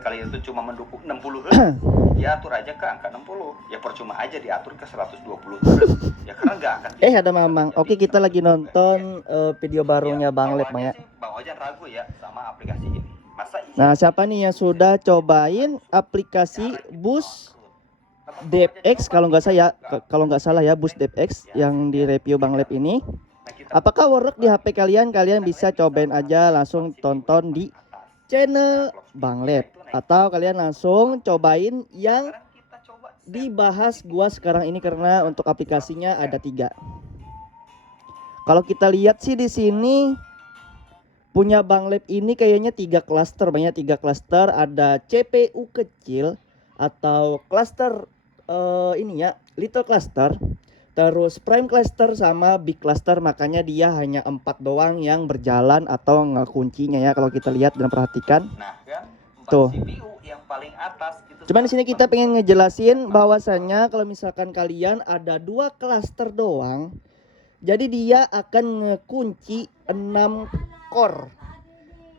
kalian itu cuma mendukung 60 ya atur aja ke angka 60, ya percuma aja diatur ke 120 ya karena nggak akan ada Mamang. Oke, kita lagi nonton video barunya Bang Lep, Bang ya. Bang Ojan ragu ya sama aplikasi ini. Nah, siapa nih yang sudah cobain aplikasi Boost DevX kalau nggak salah ya Boost DevX yang di review Bang Lep ini? Apakah work di HP kalian? Kalian bisa cobain aja, langsung tonton di channel Bang Lep, atau kalian langsung cobain yang dibahas gua sekarang ini, karena untuk aplikasinya ada 3. Kalau kita lihat sih di sini punya Bang Lep ini kayaknya 3 klaster, banyak 3 klaster. Ada CPU kecil atau klaster ini ya, little cluster, terus prime cluster sama big cluster. Makanya dia hanya 4 doang yang berjalan atau ngekuncinya ya, kalau kita lihat dan perhatikan. Nah, kan, tuh. CPU yang paling atas itu. Cuman di sini kita pengen ngejelasin bahwasannya kalau misalkan kalian ada 2 cluster doang, jadi dia akan ngekunci 6 core.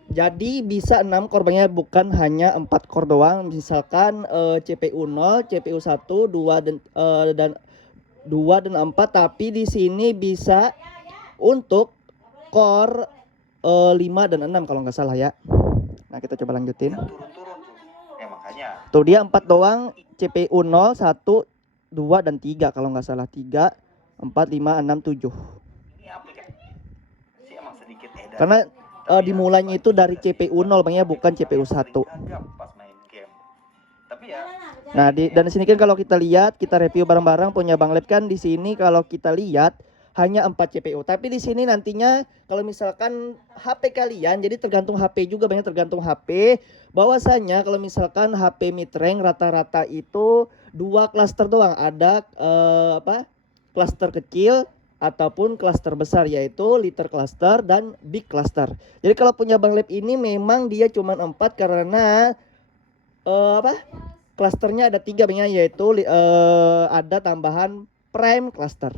Jadi bisa 6 core banyak, bukan hanya 4 core doang. Misalkan CPU 0, CPU 1, 2 dan 4, tapi di sini bisa untuk core 5 dan 6 kalau nggak salah ya. Nah, kita coba lanjutin. Tuh dia 4 doang, CPU 0, 1, 2 dan 3 kalau nggak salah. 3, 4, 5, 6, 7. Karena dimulainya itu dari CPU 0 Bang ya, bukan CPU 1. Nah, dan di sini kan kalau kita lihat, kita review bareng-bareng punya Bang Lep kan, di sini kalau kita lihat hanya 4 CPU. Tapi di sini nantinya kalau misalkan HP kalian, jadi tergantung HP juga, banyak tergantung HP. Bahwasanya kalau misalkan HP mid-range rata-rata itu 2 cluster doang, ada cluster kecil ataupun cluster besar, yaitu little cluster dan big cluster. Jadi kalau punya Bang Lep ini memang dia cuma 4 karena clusternya ada 3 banyak, yaitu ada tambahan prime cluster.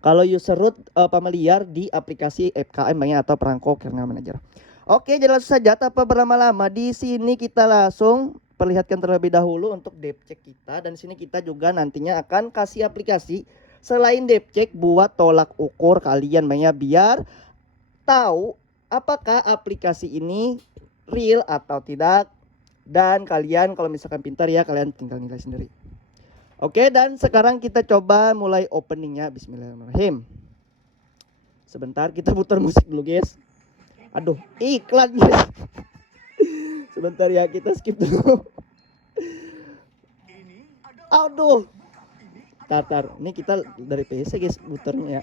Kalau user root familiar di aplikasi FKM banyak atau perangko kernel manager. Oke, jadi langsung saja tanpa berlama-lama, di sini kita langsung perlihatkan terlebih dahulu untuk dev check kita, dan di sini kita juga nantinya akan kasih aplikasi selain dev check buat tolak ukur kalian banyak, biar tahu apakah aplikasi ini real atau tidak. Dan kalian kalau misalkan pintar ya, kalian tinggal nilai sendiri. Oke, dan sekarang kita coba mulai openingnya. Bismillahirrahmanirrahim. Sebentar, kita putar musik dulu guys. Aduh, iklan guys. Sebentar ya, kita skip dulu. Aduh. Tar, ini kita dari PC guys putarnya ya.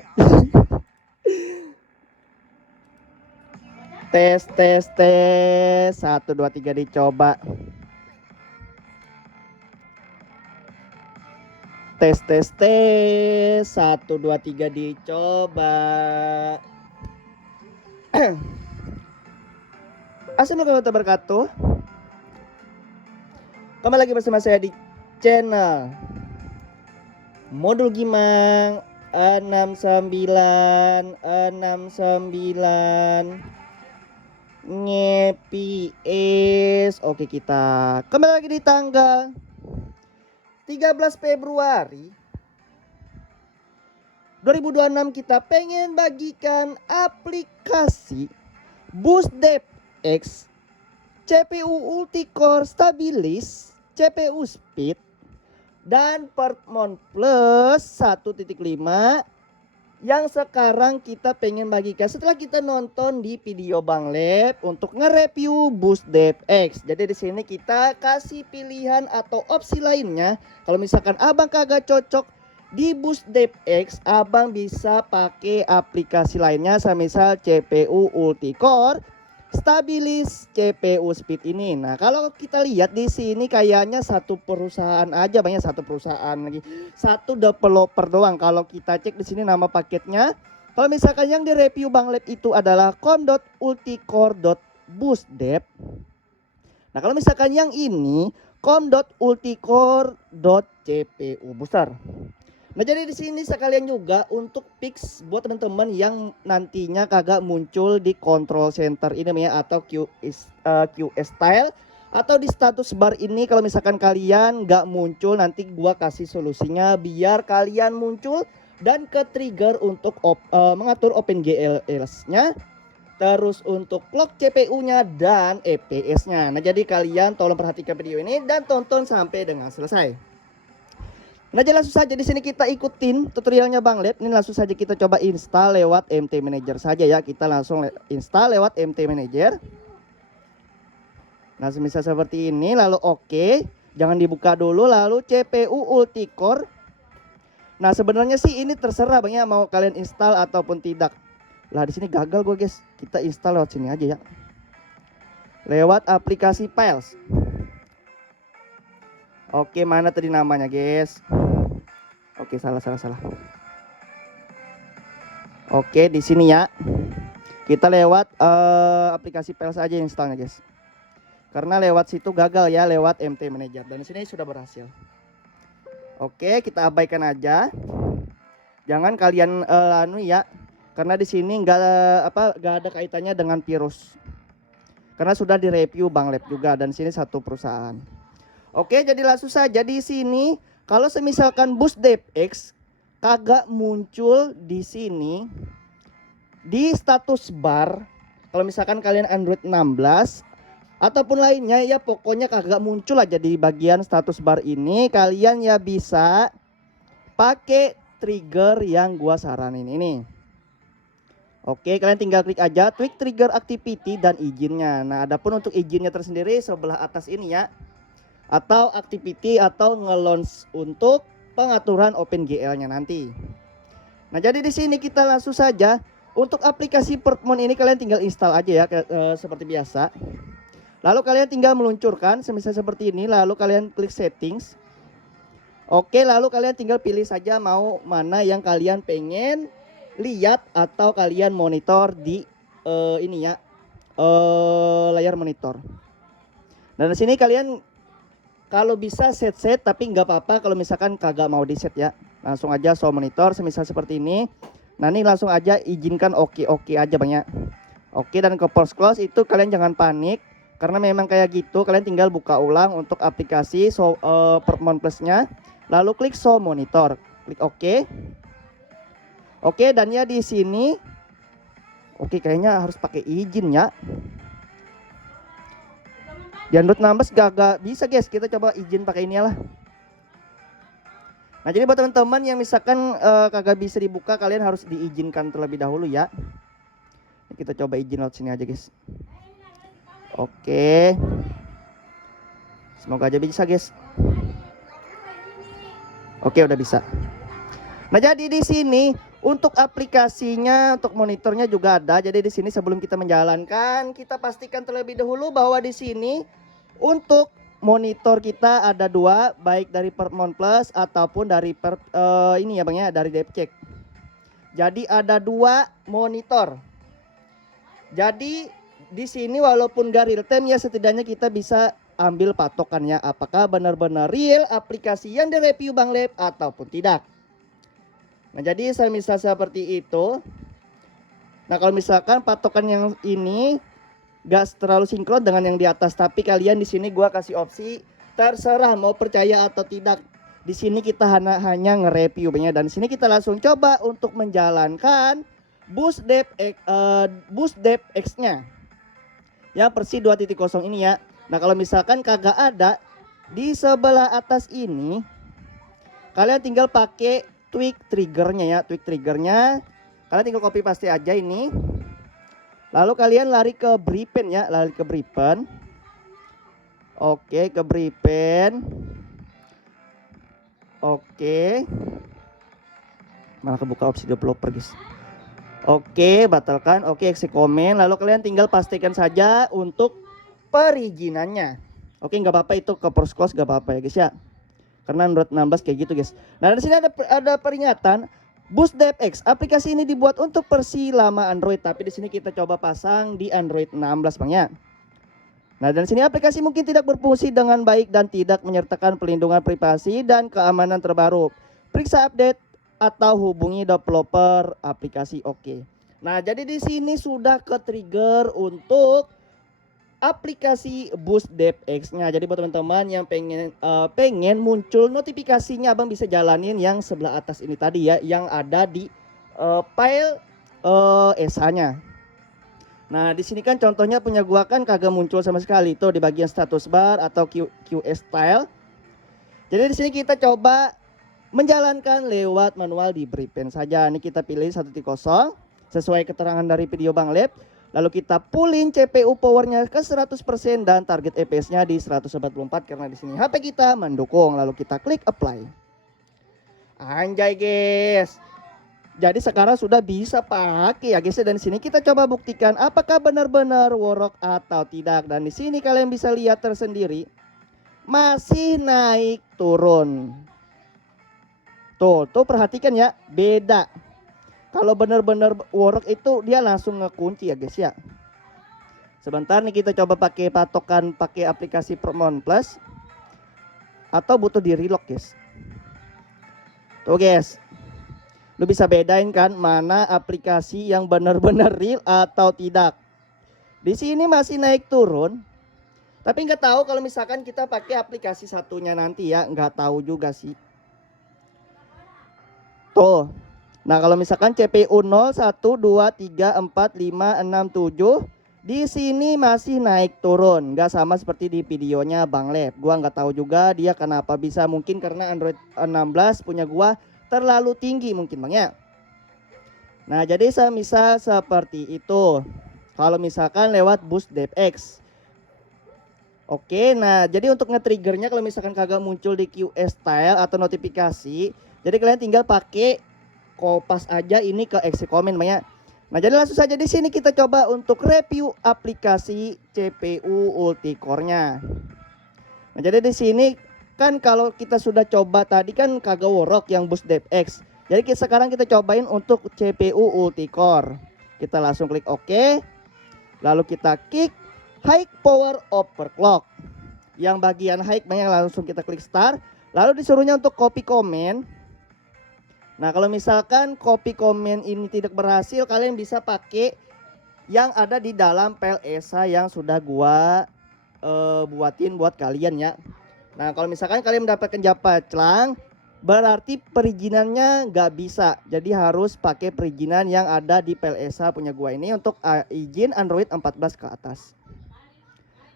Tes 1 2 3 dicoba. Tes 1 2 3 dicoba. Assalamualaikum warahmatullahi wabarakatuh. Kembali lagi bersama saya di channel Modul Gimang 69 ngeps. Oke, kita kembali lagi di tanggal 13 Februari 2026. Kita pengen bagikan aplikasi Boost DevX CPU Ulticore Stabilis, CPU Speed, dan Performance Plus 1.5 yang sekarang kita pengen bagikan setelah kita nonton di video Bang Lep untuk nge-review Boost DevX. Jadi di sini kita kasih pilihan atau opsi lainnya. Kalau misalkan abang kagak cocok di Boost DevX, abang bisa pakai aplikasi lainnya, semisal CPU Ulticore Stabilis, CPU Speed ini. Nah, kalau kita lihat di sini kayaknya satu perusahaan aja, banyak satu perusahaan lagi, satu developer doang. Kalau kita cek di sini nama paketnya, kalau misalkan yang di review Bang Lep itu adalah com.ulticore.boostdev. Nah, kalau misalkan yang ini com.ulticore.cpu booster. Nah, jadi di sini sekalian juga untuk fix buat teman-teman yang nantinya kagak muncul di control center ini ya, atau QS style Atau di status bar ini kalau misalkan kalian nggak muncul, nanti gua kasih solusinya biar kalian muncul dan ke trigger untuk mengatur OpenGL-nya, terus untuk clock CPU-nya dan EPS-nya. Nah, jadi kalian tolong perhatikan video ini dan tonton sampai dengan selesai. Nah, jadi langsung saja di sini kita ikutin tutorialnya Bang Lab. Ini langsung saja kita coba install lewat MT Manager saja ya. Kita langsung install lewat MT Manager. Nah, semisal seperti ini, lalu oke, jangan dibuka dulu, lalu CPU Ulticore. Nah, sebenarnya sih ini terserah Bang ya, mau kalian install ataupun tidak. Lah, di sini gagal gue guys. Kita install lewat sini aja ya. Lewat aplikasi files. Oke, mana tadi namanya guys? Oke, salah. Oke, di sini ya. Kita lewat aplikasi files aja installnya guys. Karena lewat situ gagal ya, lewat MT Manager. Dan di sini sudah berhasil. Oke, kita abaikan aja. Jangan kalian ya, karena di sini nggak ada kaitannya dengan virus. Karena sudah direview Bang Lab juga, dan sini satu perusahaan. Oke, jadi langsung saja di sini. Kalau semisalkan boost DevX kagak muncul di sini di status bar, kalau misalkan kalian Android 16 ataupun lainnya ya, pokoknya kagak muncul aja di bagian status bar ini, kalian ya bisa pakai trigger yang gua saranin ini. Oke, kalian tinggal klik aja tweak trigger activity dan izinnya. Nah, adapun untuk izinnya tersendiri sebelah atas ini ya, atau activity atau nge-launch untuk pengaturan OpenGL-nya nanti. Nah, jadi di sini kita langsung saja untuk aplikasi Pertmon ini kalian tinggal install aja ya, seperti biasa. Lalu kalian tinggal meluncurkan semisal seperti ini, lalu kalian klik settings. Oke, lalu kalian tinggal pilih saja mau mana yang kalian pengen lihat atau kalian monitor di ini ya, layar monitor. Dan di sini kalian kalau bisa set tapi nggak apa-apa kalau misalkan kagak mau di set ya. Langsung aja show monitor semisal seperti ini. Nah, ini langsung aja izinkan oke aja Bang ya. Oke, dan ke force close itu kalian jangan panik. Karena memang kayak gitu, kalian tinggal buka ulang untuk aplikasi Pertmon Plus-nya. Lalu klik show monitor, klik OK. Oke, dan ya di sini oke, kayaknya harus pakai izin ya. Di Android 16 gak bisa guys, kita coba izin pakai ini lah. Nah, jadi buat teman-teman yang misalkan kagak bisa dibuka, kalian harus diizinkan terlebih dahulu ya. Kita coba izin lewat sini aja guys. Oke, semoga aja bisa guys. Oke, udah bisa. Nah, jadi di sini untuk aplikasinya, untuk monitornya juga ada. Jadi di sini sebelum kita menjalankan, kita pastikan terlebih dahulu bahwa di sini untuk monitor kita ada dua, baik dari Pertmon Plus ataupun dari ini ya Bang ya, dari DevCheck. Jadi ada dua monitor. Jadi di sini walaupun gak real time ya, setidaknya kita bisa ambil patokannya apakah benar-benar real aplikasi yang direview Bang Lab ataupun tidak. Nah, jadi misal seperti itu. Nah, kalau misalkan patokan yang ini gak terlalu sinkron dengan yang di atas, tapi kalian di sini gua kasih opsi terserah mau percaya atau tidak. Di sini kita hanya nge-review Bang ya, dan di sini kita langsung coba untuk menjalankan boost DevX-nya. Yang versi 2.0 ini ya. Nah, kalau misalkan kagak ada di sebelah atas ini, kalian tinggal pakai tweak triggernya ya. Tweak triggernya kalian tinggal copy paste aja ini. Lalu kalian lari ke Bripen ya, lari ke Bripen. Oke, ke Bripen. Oke, malah kebuka opsi developer guys. Oke, batalkan. Oke, exit comment. Lalu kalian tinggal pastikan saja untuk perizinannya. Oke, nggak apa-apa itu ke force close nggak apa-apa ya guys ya. Karena Android 16 kayak gitu guys. Nah, di sini ada peringatan Boost DevX. Aplikasi ini dibuat untuk versi lama Android, tapi di sini kita coba pasang di Android 16 Bang ya. Nah, dan sini aplikasi mungkin tidak berfungsi dengan baik dan tidak menyertakan pelindungan privasi dan keamanan terbaru. Periksa update atau hubungi developer aplikasi. Oke. Nah, jadi di sini sudah ke trigger untuk aplikasi Boost Dev X-nya. Jadi buat teman-teman yang pengen muncul notifikasinya, Abang bisa jalanin yang sebelah atas ini tadi ya, yang ada di file ESA-nya. Nah, di sini kan contohnya punya gua kan kagak muncul sama sekali tuh di bagian status bar atau QS style. Jadi di sini kita coba menjalankan lewat manual di Bripen saja. Ini kita pilih 1.0 sesuai keterangan dari video Bang Lab. Lalu kita pullin CPU powernya ke 100% dan target EPS-nya di 144 karena di sini HP kita mendukung. Lalu kita klik apply. Anjay guys. Jadi sekarang sudah bisa pakai ya guys. Dan di sini kita coba buktikan apakah benar-benar work atau tidak. Dan di sini kalian bisa lihat tersendiri masih naik turun. Tuh perhatikan ya, beda. Kalau benar-benar work itu dia langsung ngekunci ya guys ya. Sebentar nih kita coba pakai patokan pakai aplikasi Promon Plus atau butuh di relock guys. Tuh guys. Lu bisa bedain kan mana aplikasi yang benar-benar real atau tidak. Di sini masih naik turun. Tapi nggak tahu kalau misalkan kita pakai aplikasi satunya nanti ya, nggak tahu juga sih. Tuh. Nah, kalau misalkan CPU 0 1 2 3 4 5 6 7 di sini masih naik turun, nggak sama seperti di videonya Bang Lab. Gua nggak tahu juga dia kenapa bisa, mungkin karena Android 16 punya gua terlalu tinggi mungkin Bang ya. Nah, jadi misal seperti itu. Kalau misalkan lewat Boost Dev X. Oke, nah jadi untuk nge-triggernya kalau misalkan kagak muncul di QS style atau notifikasi, jadi kalian tinggal pakai kopas aja ini ke exe comment Bang ya. Nah, jadi langsung saja di sini kita coba untuk review aplikasi CPU Ulticore-nya. Nah, jadi di sini kan kalau kita sudah coba tadi kan kagak work yang Boost Dev X. Jadi sekarang kita cobain untuk CPU Ulticore. Kita langsung klik OK. Lalu kita klik High Power Overclock. Yang bagian high yang langsung kita klik start. Lalu disuruhnya untuk copy comment. Nah, kalau misalkan copy comment ini tidak berhasil, kalian bisa pakai yang ada di dalam file ESA yang sudah gua buatin buat kalian ya. Nah, kalau misalkan kalian mendapatkan Java Clang, berarti perizinannya nggak bisa. Jadi harus pakai perizinan yang ada di file ESA punya gua ini untuk izin Android 14 ke atas.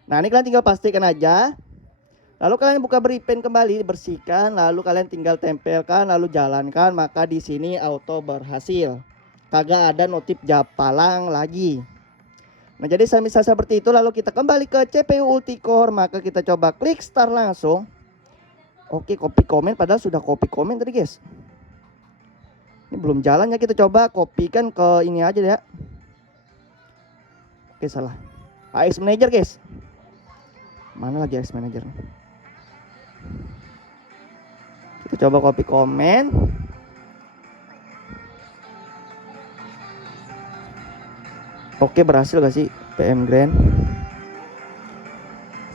Nah, ini kalian tinggal pastikan aja. Lalu kalian buka Bripen kembali, bersihkan, lalu kalian tinggal tempelkan, lalu jalankan, maka di sini auto berhasil. Kagak ada notif Japalang lagi. Nah, jadi misal seperti itu, lalu kita kembali ke CPU Ulticore, maka kita coba klik start langsung. Oke, copy comment, padahal sudah copy comment tadi guys. Ini belum jalan ya, kita coba kopikan ke ini aja ya. Oke, salah. AX Manager guys. Mana lagi AX Manager? Kita coba copy comment. Oke, berhasil gak sih PM Grand?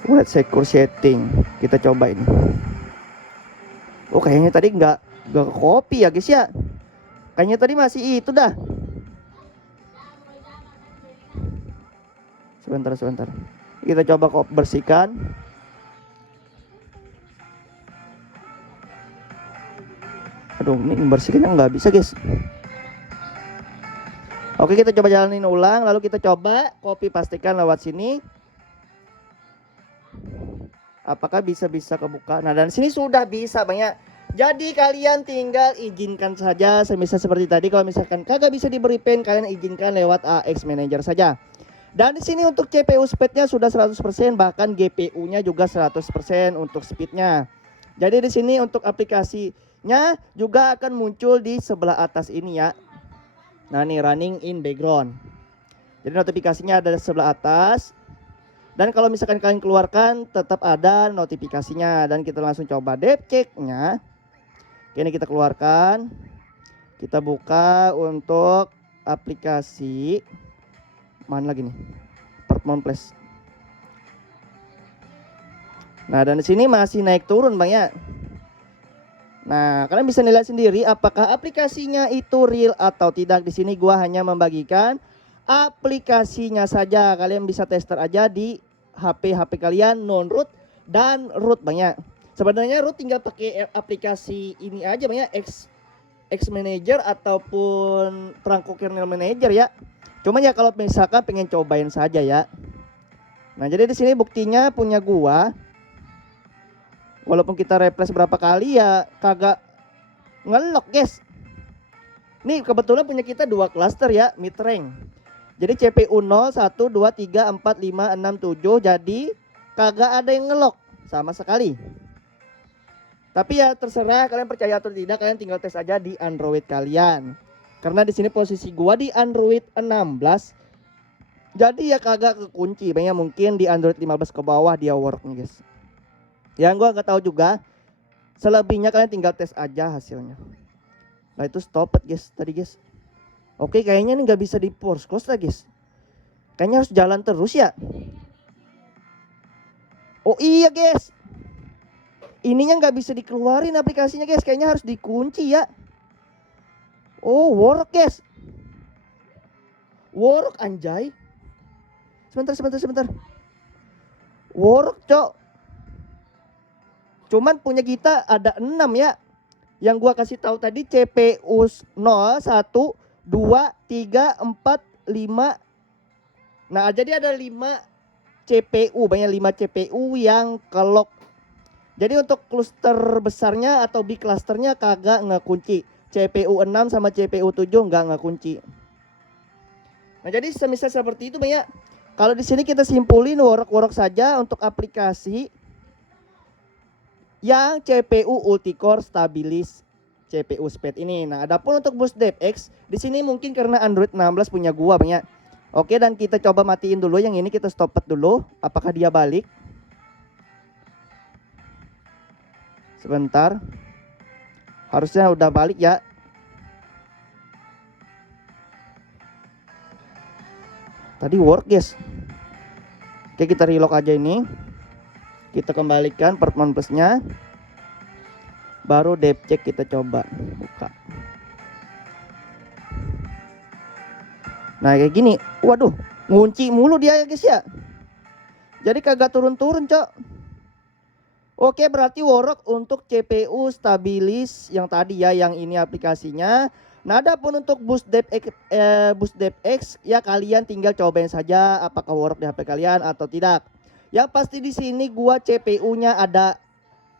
Let's secure setting. Kita coba ini. Oh, kayaknya tadi nggak copy ya guys ya. Kayaknya tadi masih itu dah. Sebentar. Kita coba bersihkan. Aduh, ini bersihkannya nggak bisa guys. Oke, kita coba jalanin ulang. Lalu kita coba copy pastikan lewat sini. Apakah bisa kebuka? Nah, dan sini sudah bisa banyak. Jadi kalian tinggal izinkan saja semisal seperti tadi. Kalau misalkan kagak bisa diberi pen, kalian izinkan lewat AX Manager saja. Dan di sini untuk CPU speednya sudah 100%, bahkan GPU-nya juga 100% untuk speednya. Jadi di sini untuk aplikasinya juga akan muncul di sebelah atas ini ya. Nah, ini running in background. Jadi notifikasinya ada di sebelah atas. Dan kalau misalkan kalian keluarkan tetap ada notifikasinya. Dan kita langsung coba dev check-nya. Oke, ini kita keluarkan. Kita buka untuk aplikasi. Mana lagi nih? Promon Plus. Nah, dan di sini masih naik turun Bang ya. Nah, kalian bisa nilai sendiri apakah aplikasinya itu real atau tidak. Di sini gua hanya membagikan aplikasinya saja. Kalian bisa tester aja di HP kalian non root dan root banyak. Sebenarnya root tinggal pakai aplikasi ini aja banyak X Manager ataupun perangko kernel manager ya. Cuma ya kalau misalkan pengen cobain saja ya. Nah, jadi di sini buktinya punya gua. Walaupun kita refresh berapa kali ya kagak ngelok, guys. Nih kebetulan punya kita 2 cluster ya, mid rank. Jadi CPU 0, 1, 2, 3, 4, 5, 6, 7. Jadi kagak ada yang ngelok sama sekali. Tapi ya terserah kalian percaya atau tidak, kalian tinggal tes aja di Android kalian. Karena di sini posisi gua di Android 16. Jadi ya kagak kekunci. Banyak mungkin di Android 15 ke bawah dia work nih, guys. Yang gua nggak tahu juga. Selebihnya kalian tinggal tes aja hasilnya. Nah itu stop it, guys tadi, guys. Oke, kayaknya ini nggak bisa di force close lah, guys. Kayaknya harus jalan terus ya. Oh iya, guys. Ininya nggak bisa dikeluarin aplikasinya, guys. Kayaknya harus dikunci ya. Oh, work, guys. Work, anjay. Sebentar. Work, cok. Cuman punya kita ada 6 ya. Yang gua kasih tahu tadi CPU 0, 1, 2, 3, 4, 5. Nah, jadi ada 5 CPU, banyak 5 CPU yang kelok. Jadi untuk cluster besarnya atau big clusternya kagak ngekunci. CPU 6 sama CPU 7 nggak ngekunci. Nah, jadi semisal seperti itu banyak. Kalau di sini kita simpulin work saja untuk aplikasi yang CPU Ulticore Stabilis CPU Speed ini. Nah, adapun untuk Boost DevX di sini mungkin karena Android 16 punya gua banyak. Oke, dan kita coba matiin dulu yang ini, kita stop dulu. Apakah dia balik? Sebentar. Harusnya udah balik ya. Tadi work, guys. Oke, kita relock aja ini. Kita kembalikan performance plusnya. Baru dev check kita coba buka. Nah, kayak gini. Waduh, ngunci mulu dia ya, guys ya. Jadi kagak turun-turun, cok. Oke, berarti work untuk CPU Stabilis yang tadi ya, yang ini aplikasinya. Nah, adapun untuk Boost DevX ya kalian tinggal cobain saja apakah work di HP kalian atau tidak. Yang pasti di sini gua CPU-nya ada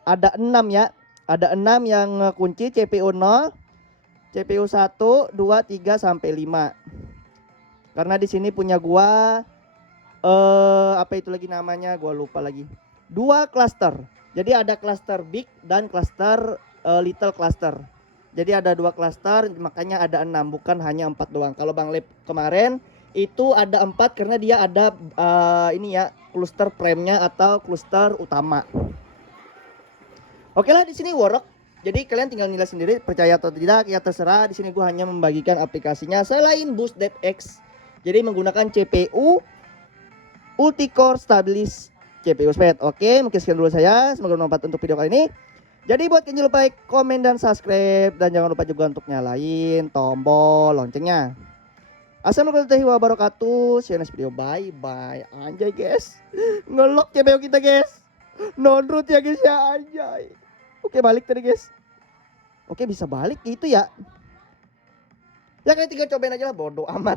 6 ya. Ada 6 yang kunci, CPU 0, CPU 1, 2, 3 sampai 5. Karena di sini punya gua apa itu lagi namanya? Gua lupa lagi. 2 cluster. Jadi ada cluster big dan cluster little cluster. Jadi ada 2 cluster, makanya ada 6, bukan hanya 4 doang. Kalau Bang Lep kemarin itu ada 4 karena dia ada ini ya, cluster prime-nya atau cluster utama. Oke lah, di sini work. Jadi kalian tinggal nilai sendiri percaya atau tidak ya terserah. Di sini gua hanya membagikan aplikasinya selain Boost DevX. Jadi menggunakan CPU Ulticore Stabilis CPU Speed. Oke, mungkin sekian dulu saya. Semoga bermanfaat untuk video kali ini. Jadi buat kalian jangan lupa like, komen dan subscribe, dan jangan lupa juga untuk nyalain tombol loncengnya. Assalamualaikum warahmatullahi wabarakatuh. See you next video. Bye bye. Anjay, guys. Ngelok CPU kita, guys. Non-root ya, guys ya. Anjay. Oke, balik tadi, guys. Oke, bisa balik gitu ya. Ya kalian tinggal cobain aja lah, bodoh amat.